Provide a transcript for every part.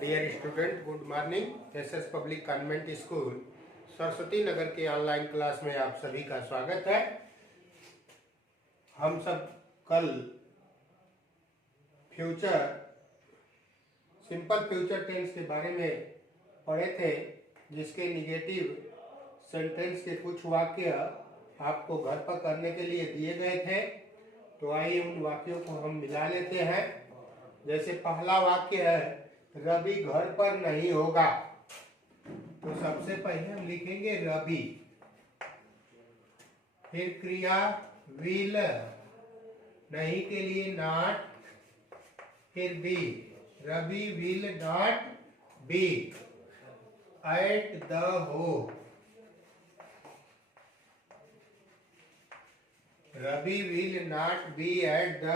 Dear student, good morning. SS public convent school Saraswati Nagar के online class में आप सभी का स्वागत है। हम सब कल सिंपल फ्यूचर टेंस के बारे में पढ़े थे, जिसके निगेटिव सेंटेंस के कुछ वाक्य आपको घर पर करने के लिए दिए गए थे। तो आइए उन वाक्यों को हम मिला लेते हैं। जैसे पहला वाक्य है, रवि घर पर नहीं होगा। तो सबसे पहले हम लिखेंगे रवि, फिर क्रिया विल, नहीं के लिए नॉट, फिर be, Ravi will not be at the home. Ravi will not be at the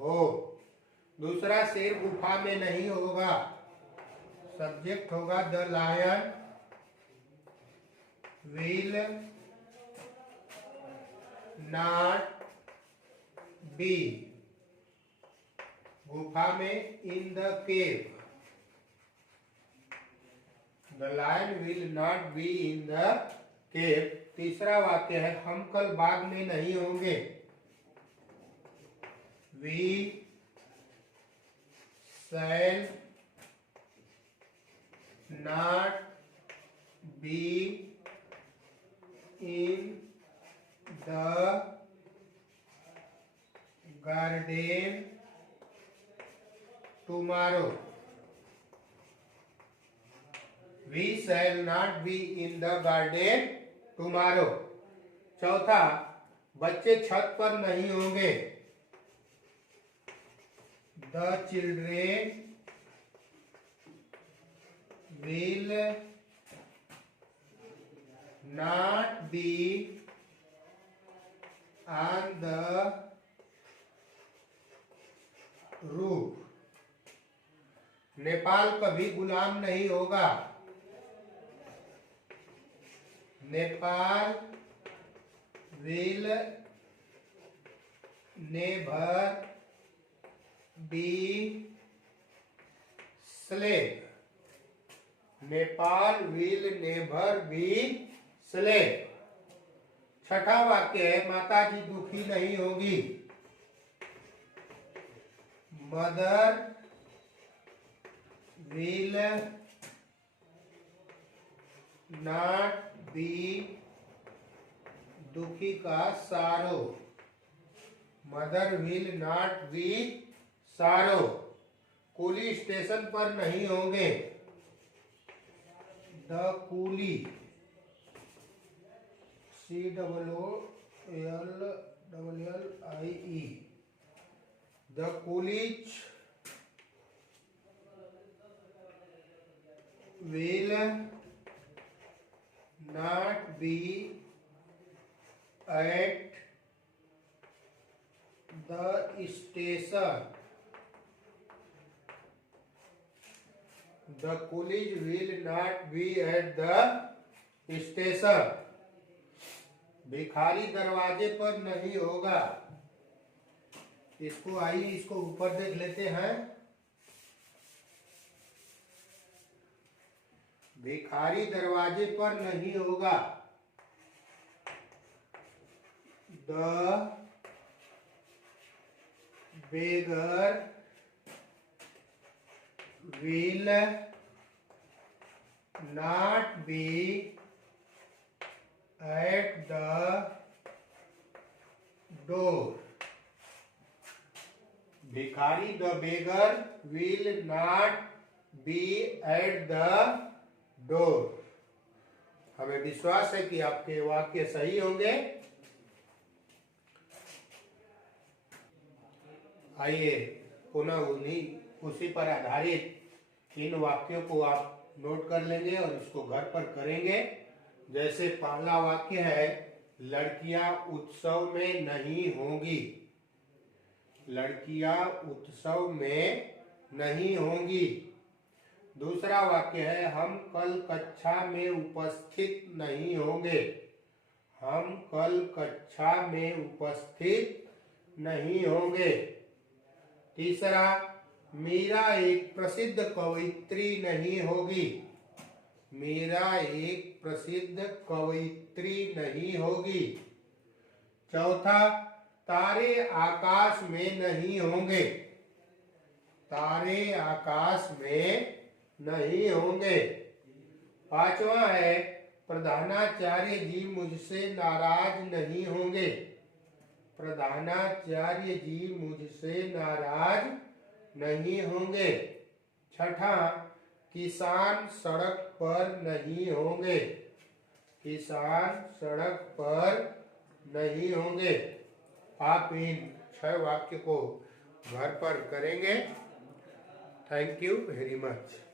home. दूसरा, शेर गुफा में नहीं होगा। सब्जेक्ट होगा the lion will not be गुफा में in the cave. The lion will not be in the cave. तीसरा वाक्य है, हम कल बाग में नहीं होंगे। We shall not be in the garden tomorrow. We shall not be in the garden tomorrow. चौथा, बच्चे छत पर नहीं होंगे। The children will not be on the roof. Nepal कभी गुलाम नहीं होगा। Nepal will never be slave. Nepal will never be slave. छठा वाक्य है, माता जी दुखी नहीं होगी। मदर will not be, दुखी का सारो, मदर विल नॉट बी सारो। कूली स्टेशन पर नहीं होंगे। The coolie, COOLLIE, the Coolidge will not be at the station. The coolies will not be at the station. भिखारी दरवाजे पर नहीं होगा। इसको ऊपर देख लेते हैं। भिखारी दरवाजे पर नहीं होगा। The beggar will not be at the door. भिखारी, the beggar will not be at the door. हमें विश्वास है कि आपके वाक्य सही होंगे। आइए पुनः उसी पर आधारित इन वाक्यों को आप नोट कर लेंगे और इसको घर पर करेंगे। जैसे पहला वाक्य है, लड़कियां उत्सव में नहीं होंगी। लड़कियां उत्सव में नहीं होंगी। दूसरा वाक्य है, हम कल कक्षा में उपस्थित नहीं होंगे। हम कल कक्षा में उपस्थित नहीं होंगे। तीसरा, मीरा एक प्रसिद्ध कवयित्री नहीं होगी। मीरा एक प्रसिद्ध कवयित्री नहीं होगी। चौथा, तारे आकाश में नहीं होंगे। तारे आकाश में नहीं होंगे। पांचवा है, प्रधानाचार्य जी मुझसे नाराज नहीं होंगे। प्रधानाचार्य जी मुझसे नाराज नहीं होंगे। छठा, किसान सड़क पर नहीं होंगे। किसान सड़क पर नहीं होंगे। आप इन 6 वाक्य को घर पर करेंगे। Thank you very much.